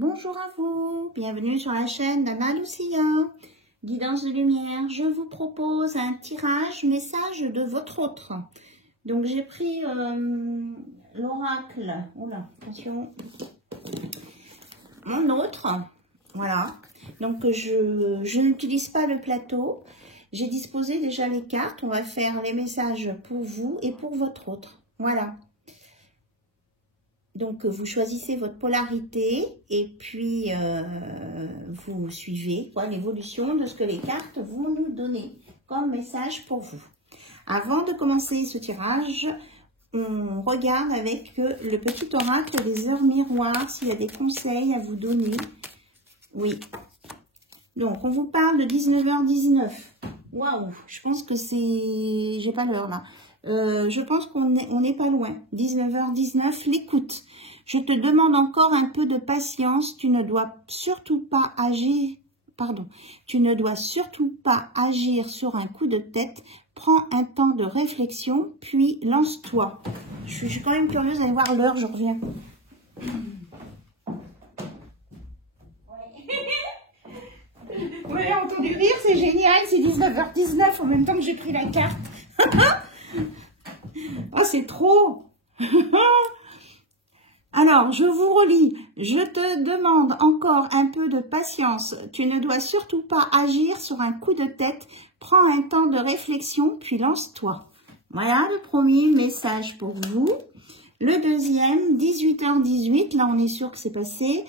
Bonjour à vous, bienvenue sur la chaîne d'Anna Lucia, guidance de lumière. Je vous propose un tirage message de votre autre. Donc j'ai pris l'oracle, oula, attention, mon autre, voilà. Donc je n'utilise pas le plateau, j'ai disposé déjà les cartes. On va faire les messages pour vous et pour votre autre, voilà. Donc, vous choisissez votre polarité et puis vous suivez l'évolution de ce que les cartes vont nous donner comme message pour vous. Avant de commencer ce tirage, on regarde avec le petit oracle des heures miroirs s'il y a des conseils à vous donner. Oui. Donc, on vous parle de 19h19. Waouh, je pense que c'est... J'ai pas l'heure là. Je pense qu'on n'est pas loin. 19h19, l'écoute. Je te demande encore un peu de patience. Tu ne dois surtout pas agir. Pardon. Tu ne dois surtout pas agir sur un coup de tête. Prends un temps de réflexion, puis lance-toi. Je suis quand même curieuse d'aller voir l'heure. Je reviens. Vous avez entendu rire, c'est génial. C'est 19h19 en même temps que j'ai pris la carte. Oh, c'est trop. Alors, je vous relis. Je te demande encore un peu de patience. Tu ne dois surtout pas agir sur un coup de tête. Prends un temps de réflexion, puis lance-toi. Voilà le premier message pour vous. Le deuxième, 18h18. Là, on est sûr que c'est passé.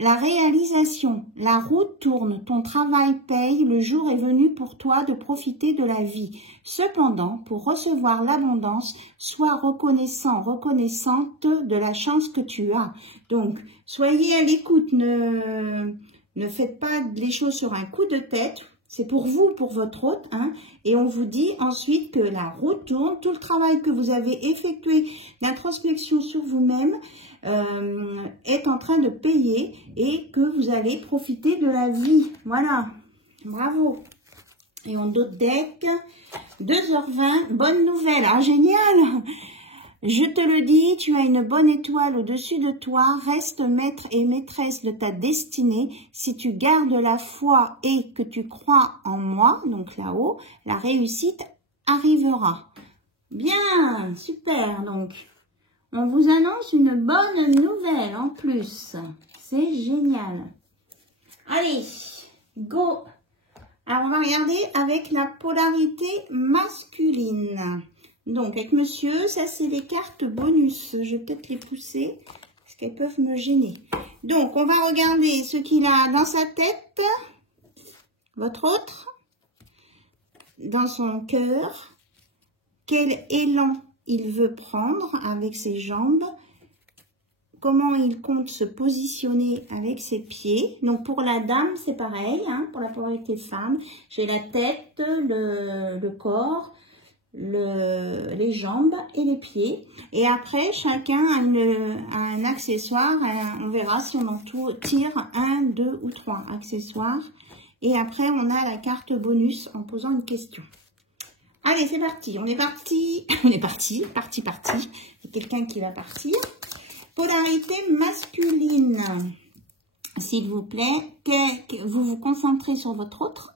La réalisation, la roue tourne, ton travail paye, le jour est venu pour toi de profiter de la vie. Cependant, pour recevoir l'abondance, sois reconnaissant, reconnaissante de la chance que tu as. Donc, soyez à l'écoute, ne faites pas les choses sur un coup de tête. C'est pour vous, pour votre hôte, hein, et on vous dit ensuite que la roue tourne, tout le travail que vous avez effectué d'introspection sur vous-même est en train de payer et que vous allez profiter de la vie. Voilà, bravo. Et on d'autres deck, 2h20, bonne nouvelle, ah génial. Je te le dis, tu as une bonne étoile au-dessus de toi, reste maître et maîtresse de ta destinée. Si tu gardes la foi et que tu crois en moi, donc là-haut, la réussite arrivera. Bien, super, donc on vous annonce une bonne nouvelle en plus. C'est génial. Allez, go. Alors, on va regarder avec la polarité masculine. Donc, avec monsieur, ça, c'est les cartes bonus. Je vais peut-être les pousser parce qu'elles peuvent me gêner. Donc, on va regarder ce qu'il a dans sa tête, votre autre, dans son cœur, quel élan il veut prendre avec ses jambes, comment il compte se positionner avec ses pieds. Donc, pour la dame, c'est pareil, hein, pour la polarité femme, j'ai la tête, le corps, les jambes et les pieds. Et après, chacun a un accessoire. On verra si on en tire 1, 2 ou 3 accessoires. Et après, on a la carte bonus en posant une question. Allez, c'est parti. On est parti. On est parti. Parti. Il y a quelqu'un qui va partir. Polarité masculine. S'il vous plaît, vous vous concentrez sur votre autre.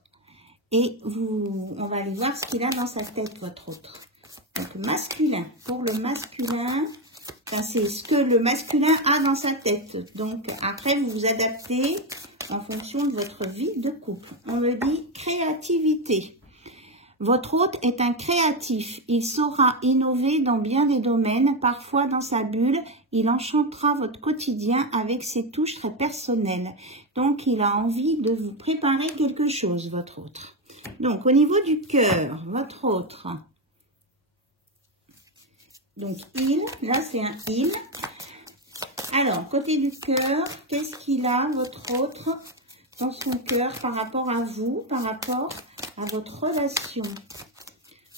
Et on va aller voir ce qu'il a dans sa tête, votre autre. Donc, masculin. Pour le masculin, c'est ce que le masculin a dans sa tête. Donc, après, vous vous adaptez en fonction de votre vie de couple. On me dit créativité. Votre hôte est un créatif. Il saura innover dans bien des domaines, parfois dans sa bulle. Il enchantera votre quotidien avec ses touches très personnelles. Donc, il a envie de vous préparer quelque chose, votre autre. Donc, au niveau du cœur, votre autre. Donc, là, c'est un il. Alors, côté du cœur, qu'est-ce qu'il a, votre autre, dans son cœur par rapport à vous, par rapport à votre relation?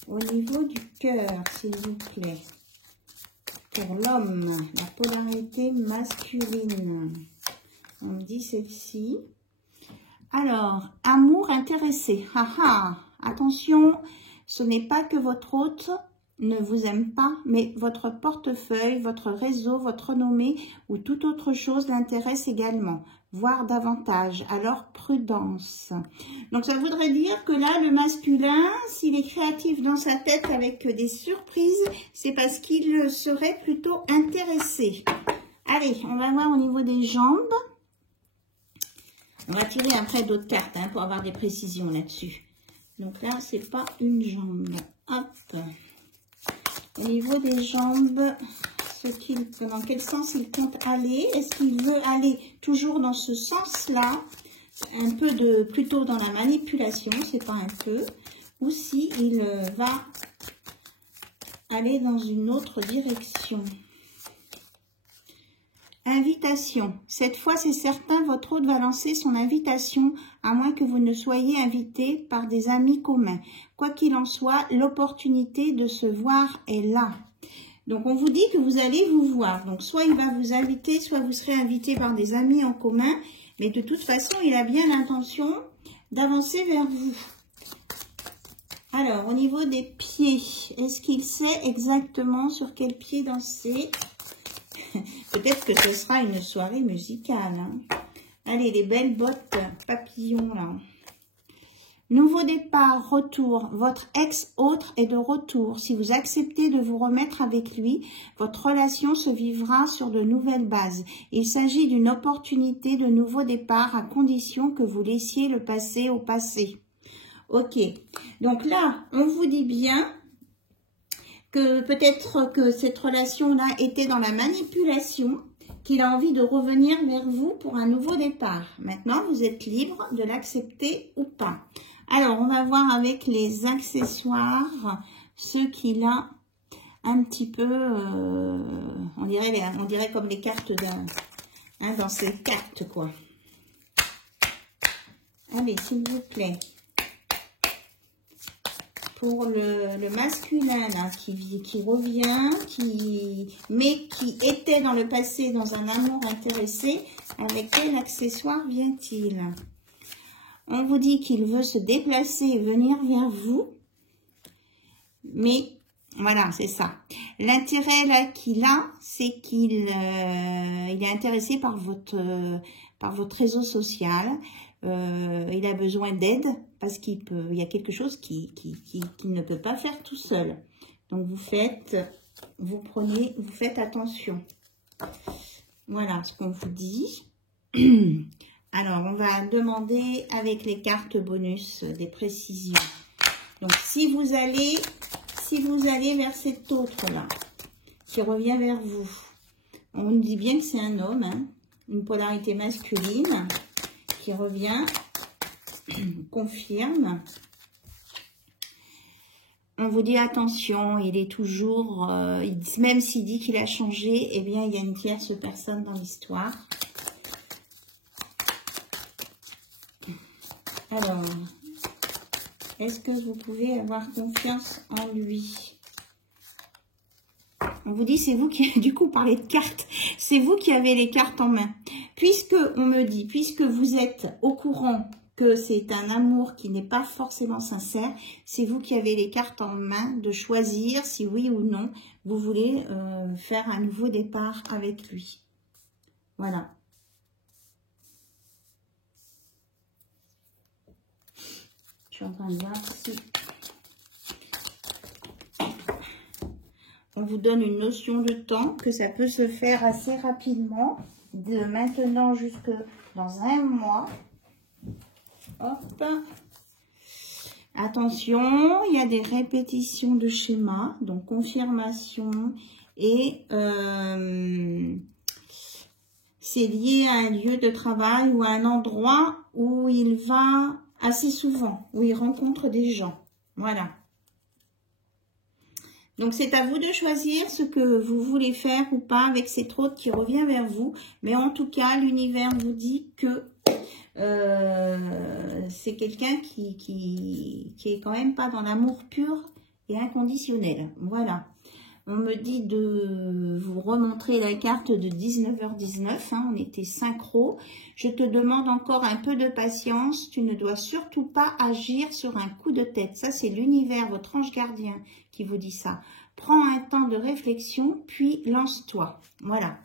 Au niveau du cœur, s'il vous plaît. Pour l'homme, la polarité masculine. On me dit celle-ci. Alors, amour intéressé. Attention, ce n'est pas que votre hôte ne vous aime pas, mais votre portefeuille, votre réseau, votre renommée ou toute autre chose l'intéresse également, voire davantage. Alors, prudence. Donc, ça voudrait dire que là, le masculin, s'il est créatif dans sa tête avec des surprises, c'est parce qu'il serait plutôt intéressé. Allez, on va voir au niveau des jambes. On va tirer après d'autres cartes pour avoir des précisions là-dessus. Donc là, c'est pas une jambe. Hop. Au niveau des jambes, dans quel sens il compte aller? Est-ce qu'il veut aller toujours dans ce sens-là? Un peu plutôt dans la manipulation, c'est pas un peu. Ou si il va aller dans une autre direction. Invitation. Cette fois, c'est certain, votre hôte va lancer son invitation, à moins que vous ne soyez invité par des amis communs. Quoi qu'il en soit, l'opportunité de se voir est là. Donc, on vous dit que vous allez vous voir. Donc, soit il va vous inviter, soit vous serez invité par des amis en commun. Mais de toute façon, il a bien l'intention d'avancer vers vous. Alors, au niveau des pieds, est-ce qu'il sait exactement sur quel pied danser ? Peut-être que ce sera une soirée musicale. Allez, les belles bottes papillons là. Nouveau départ, retour. Votre ex-autre est de retour. Si vous acceptez de vous remettre avec lui, votre relation se vivra sur de nouvelles bases. Il s'agit d'une opportunité de nouveau départ à condition que vous laissiez le passé au passé. Ok, donc là, on vous dit bien que peut-être que cette relation-là était dans la manipulation, qu'il a envie de revenir vers vous pour un nouveau départ. Maintenant, vous êtes libre de l'accepter ou pas. Alors, on va voir avec les accessoires, ceux qu'il a un petit peu, on dirait comme les cartes dans ces cartes, quoi. Allez, s'il vous plaît. Pour le masculin là, qui revient, mais qui était dans le passé dans un amour intéressé, avec quel accessoire vient-il? On vous dit qu'il veut se déplacer et venir vers vous, mais voilà, c'est ça. L'intérêt là qu'il a, c'est qu'il est intéressé par votre réseau social. Il a besoin d'aide parce qu'il y a quelque chose qu'il ne peut pas faire tout seul. Donc vous faites attention. Voilà ce qu'on vous dit. Alors on va demander avec les cartes bonus des précisions. Donc si vous allez vers cet autre là qui revient vers vous, on nous dit bien que c'est un homme, une polarité masculine. Qui revient, confirme. On vous dit attention, il est toujours, même s'il dit qu'il a changé, eh bien il y a une tierce personne dans l'histoire. Alors, est-ce que vous pouvez avoir confiance en lui? On vous dit, c'est vous qui, du coup, parlez de cartes, c'est vous qui avez les cartes en main. Puisque vous êtes au courant que c'est un amour qui n'est pas forcément sincère, c'est vous qui avez les cartes en main de choisir si oui ou non vous voulez faire un nouveau départ avec lui. Voilà. Je suis en train de voir si on vous donne une notion de temps, que ça peut se faire assez rapidement, de maintenant jusque dans un mois. Hop. Attention, il y a des répétitions de schémas, donc confirmation, et c'est lié à un lieu de travail ou à un endroit où il va assez souvent, où il rencontre des gens. Voilà. Donc, c'est à vous de choisir ce que vous voulez faire ou pas avec cet autre qui revient vers vous. Mais en tout cas, l'univers vous dit que c'est quelqu'un qui est quand même pas dans l'amour pur et inconditionnel. Voilà. On me dit de vous remontrer la carte de 19h19. On était synchro. Je te demande encore un peu de patience. Tu ne dois surtout pas agir sur un coup de tête. Ça, c'est l'univers, votre ange gardien qui vous dit ça. Prends un temps de réflexion, puis lance-toi. Voilà.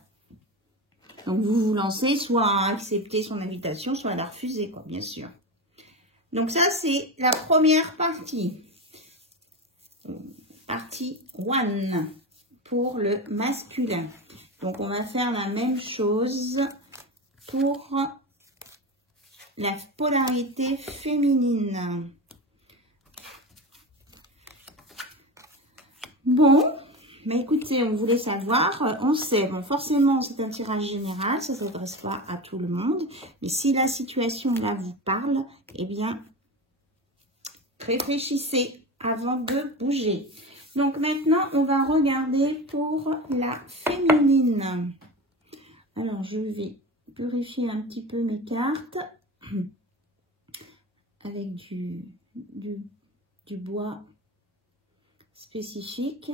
Donc, vous vous lancez, soit à accepter son invitation, soit à la refuser, quoi, bien sûr. Donc, ça, c'est la première partie. Partie 1 pour le masculin. Donc, on va faire la même chose pour la polarité féminine. Bon, mais écoutez, on voulait savoir, on sait, bon, forcément, c'est un tirage général, ça ne s'adresse pas à tout le monde, mais si la situation là vous parle, eh bien, réfléchissez avant de bouger. Donc maintenant, on va regarder pour la féminine. Alors, je vais purifier un petit peu mes cartes avec du bois spécifique.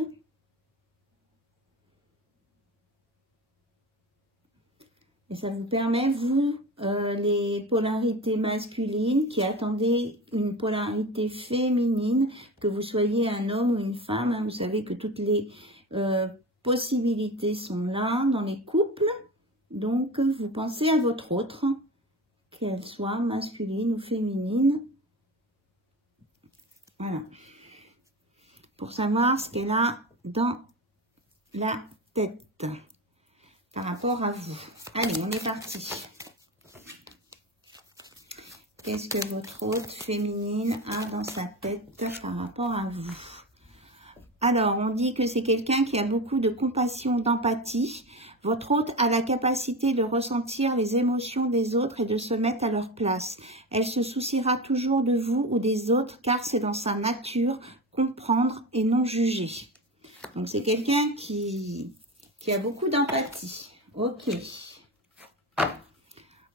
Et ça vous permet, vous, les polarités masculines qui attendez une polarité féminine, que vous soyez un homme ou une femme, hein, vous savez que toutes les possibilités sont là dans les couples. Donc, vous pensez à votre autre, qu'elle soit masculine ou féminine. Voilà. Pour savoir ce qu'elle a dans la tête par rapport à vous. Allez, on est parti. Qu'est-ce que votre hôte féminine a dans sa tête par rapport à vous? Alors, on dit que c'est quelqu'un qui a beaucoup de compassion, d'empathie. Votre hôte a la capacité de ressentir les émotions des autres et de se mettre à leur place. Elle se souciera toujours de vous ou des autres car c'est dans sa nature comprendre et non juger. Donc, c'est quelqu'un qui a beaucoup d'empathie. Ok.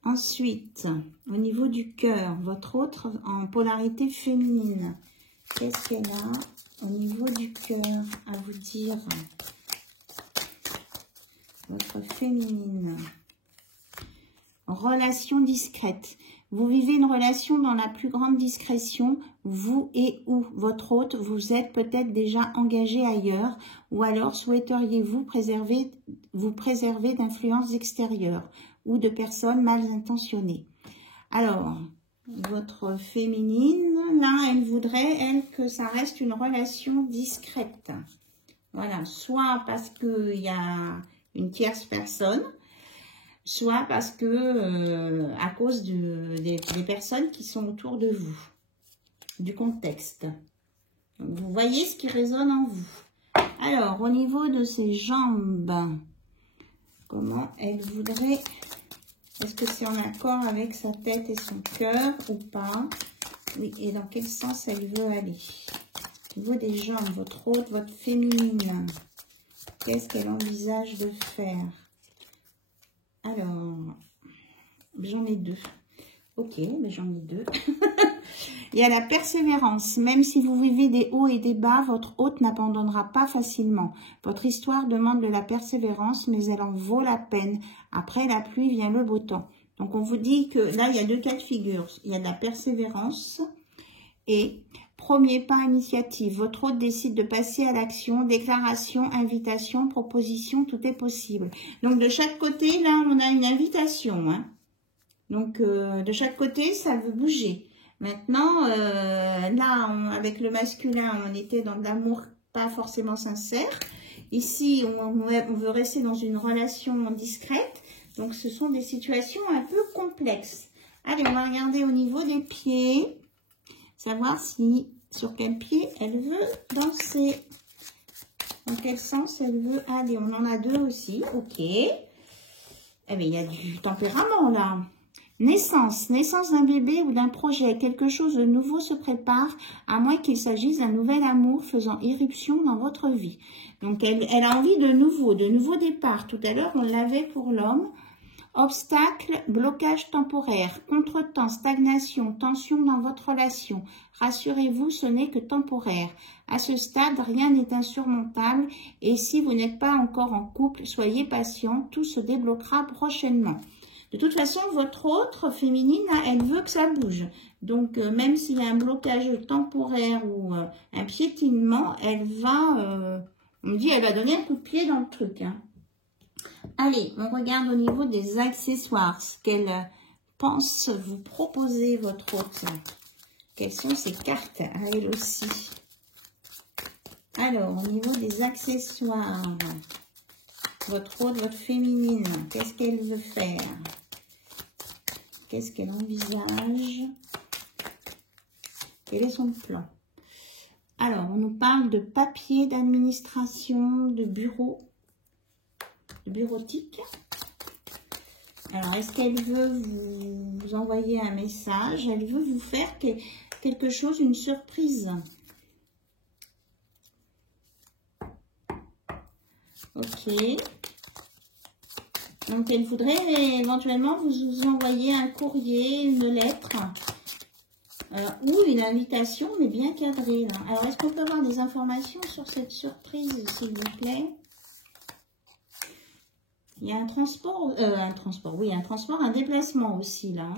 Ensuite, au niveau du cœur, votre autre en polarité féminine, qu'est-ce qu'elle a au niveau du cœur à vous dire? Votre féminine. Relation discrète. Vous vivez une relation dans la plus grande discrétion, vous et ou votre hôte, vous êtes peut-être déjà engagé ailleurs, ou alors souhaiteriez-vous vous préserver d'influences extérieures ou de personnes mal intentionnées. Alors, votre féminine, là, elle voudrait, elle, que ça reste une relation discrète. Voilà, soit parce qu'il y a une tierce personne, soit parce que à cause des personnes qui sont autour de vous, du contexte. Donc, vous voyez ce qui résonne en vous. Alors, au niveau de ses jambes, comment elle voudrait, est-ce que c'est en accord avec sa tête et son cœur ou pas? Oui, et dans quel sens elle veut aller? Au niveau des jambes, votre hôte, votre féminine, qu'est-ce qu'elle envisage de faire? Alors, j'en ai deux. Ok, mais j'en ai deux. Il y a la persévérance. Même si vous vivez des hauts et des bas, votre hôte n'abandonnera pas facilement. Votre histoire demande de la persévérance, mais elle en vaut la peine. Après la pluie vient le beau temps. Donc, on vous dit que là, il y a deux cas de figure. Il y a de la persévérance et premier pas, initiative. Votre hôte décide de passer à l'action, déclaration, invitation, proposition, tout est possible. Donc, de chaque côté, là, on a une invitation. Hein. Donc, de chaque côté, ça veut bouger. Maintenant, là, avec le masculin, on était dans de l'amour pas forcément sincère. Ici, on veut rester dans une relation discrète. Donc, ce sont des situations un peu complexes. Allez, on va regarder au niveau des pieds. Savoir si, sur quel pied elle veut danser. Dans quel sens elle veut aller. On en a deux aussi. Ok. Eh bien, il y a du tempérament là. Naissance d'un bébé ou d'un projet. Quelque chose de nouveau se prépare, à moins qu'il s'agisse d'un nouvel amour faisant irruption dans votre vie. Donc, elle a envie de nouveau départ. Tout à l'heure, on l'avait pour l'homme. Obstacle, blocage temporaire, contretemps, stagnation, tension dans votre relation. Rassurez-vous, ce n'est que temporaire. À ce stade, rien n'est insurmontable et si vous n'êtes pas encore en couple, soyez patient, tout se débloquera prochainement. De toute façon, votre autre féminine, elle veut que ça bouge. Donc, même s'il y a un blocage temporaire ou un piétinement, elle va On me dit, elle va donner un coup de pied dans le truc. Hein. Allez, on regarde au niveau des accessoires, ce qu'elle pense vous proposer, votre hôte. Quelles sont ces cartes à elle aussi? Alors, au niveau des accessoires, votre hôte, votre féminine, qu'est-ce qu'elle veut faire? Qu'est-ce qu'elle envisage? Quel est son plan? Alors, on nous parle de papier, d'administration, de bureau, de bureautique. Alors, est-ce qu'elle veut vous envoyer un message? Elle veut vous faire quelque chose, une surprise. Ok. Donc, elle voudrait éventuellement vous envoyer un courrier, une lettre ou une invitation, mais bien cadrée. Là. Alors, est-ce qu'on peut avoir des informations sur cette surprise, s'il vous plaît? Il y a un transport, un déplacement aussi, là.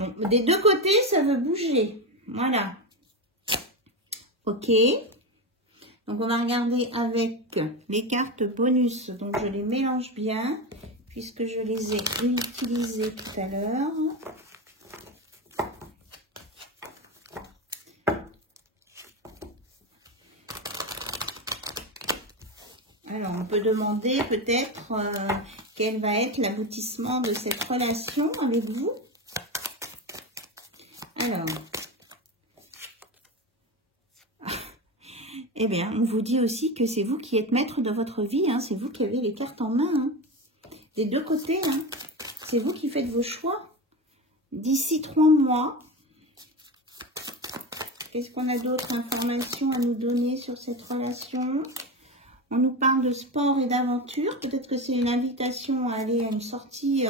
Donc, des deux côtés, ça veut bouger. Voilà. Ok. Donc, on va regarder avec les cartes bonus. Donc, je les mélange bien, puisque je les ai utilisées tout à l'heure. Alors, on peut demander peut-être quel va être l'aboutissement de cette relation avec vous. Alors, eh bien, on vous dit aussi que c'est vous qui êtes maître de votre vie, hein, c'est vous qui avez les cartes en main. Hein. Des deux côtés, hein, c'est vous qui faites vos choix. D'ici 3 mois, qu'est-ce qu'on a d'autres informations à nous donner sur cette relation? On nous parle de sport et d'aventure. Peut-être que c'est une invitation à aller à une sortie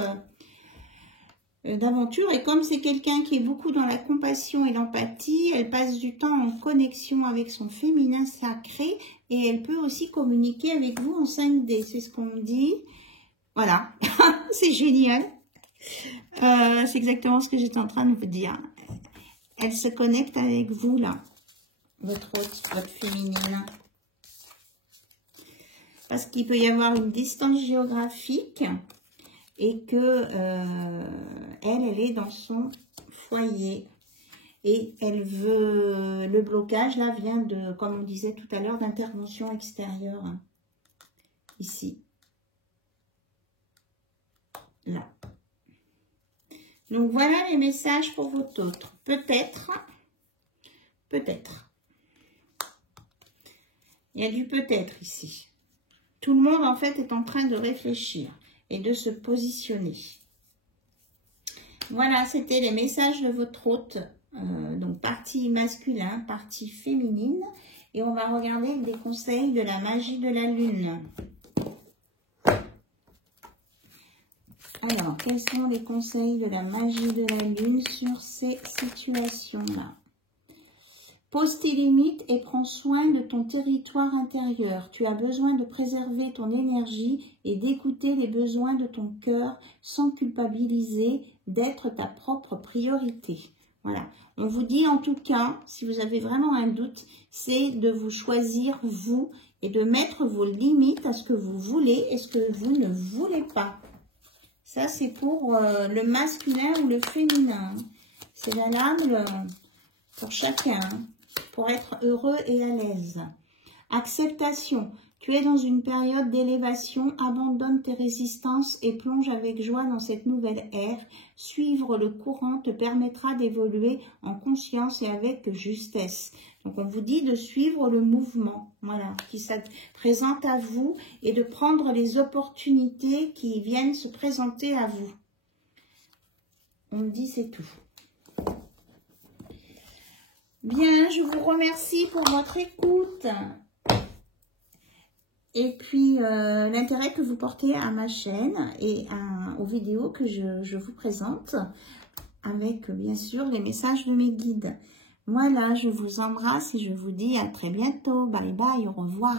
d'aventure. Et comme c'est quelqu'un qui est beaucoup dans la compassion et l'empathie, elle passe du temps en connexion avec son féminin sacré. Et elle peut aussi communiquer avec vous en 5D. C'est ce qu'on me dit. Voilà. C'est génial. C'est exactement ce que j'étais en train de vous dire. Elle se connecte avec vous, là. Votre hôte, votre féminine. Parce qu'il peut y avoir une distance géographique et que elle est dans son foyer. Et elle veut, le blocage là vient de, comme on disait tout à l'heure, d'intervention extérieure. Hein, ici. Là. Donc voilà les messages pour votre autre. Peut-être. Il y a du peut-être ici. Tout le monde, en fait, est en train de réfléchir et de se positionner. Voilà, c'était les messages de votre hôte. Donc, partie masculin, partie féminine. Et on va regarder des conseils de la magie de la lune. Alors, quels sont les conseils de la magie de la lune sur ces situations-là? Pose tes limites et prends soin de ton territoire intérieur. Tu as besoin de préserver ton énergie et d'écouter les besoins de ton cœur sans culpabiliser, d'être ta propre priorité. Voilà. On vous dit en tout cas, si vous avez vraiment un doute, c'est de vous choisir vous et de mettre vos limites à ce que vous voulez et ce que vous ne voulez pas. Ça, c'est pour le masculin ou le féminin. C'est valable pour chacun. Pour être heureux et à l'aise. Acceptation. Tu es dans une période d'élévation. Abandonne tes résistances et plonge avec joie dans cette nouvelle ère. Suivre le courant te permettra d'évoluer en conscience et avec justesse. Donc, on vous dit de suivre le mouvement, voilà, qui se présente à vous et de prendre les opportunités qui viennent se présenter à vous. On me dit c'est tout. Bien, je vous remercie pour votre écoute et puis l'intérêt que vous portez à ma chaîne et aux vidéos que je vous présente avec bien sûr les messages de mes guides. Voilà, je vous embrasse et je vous dis à très bientôt. Bye bye, au revoir.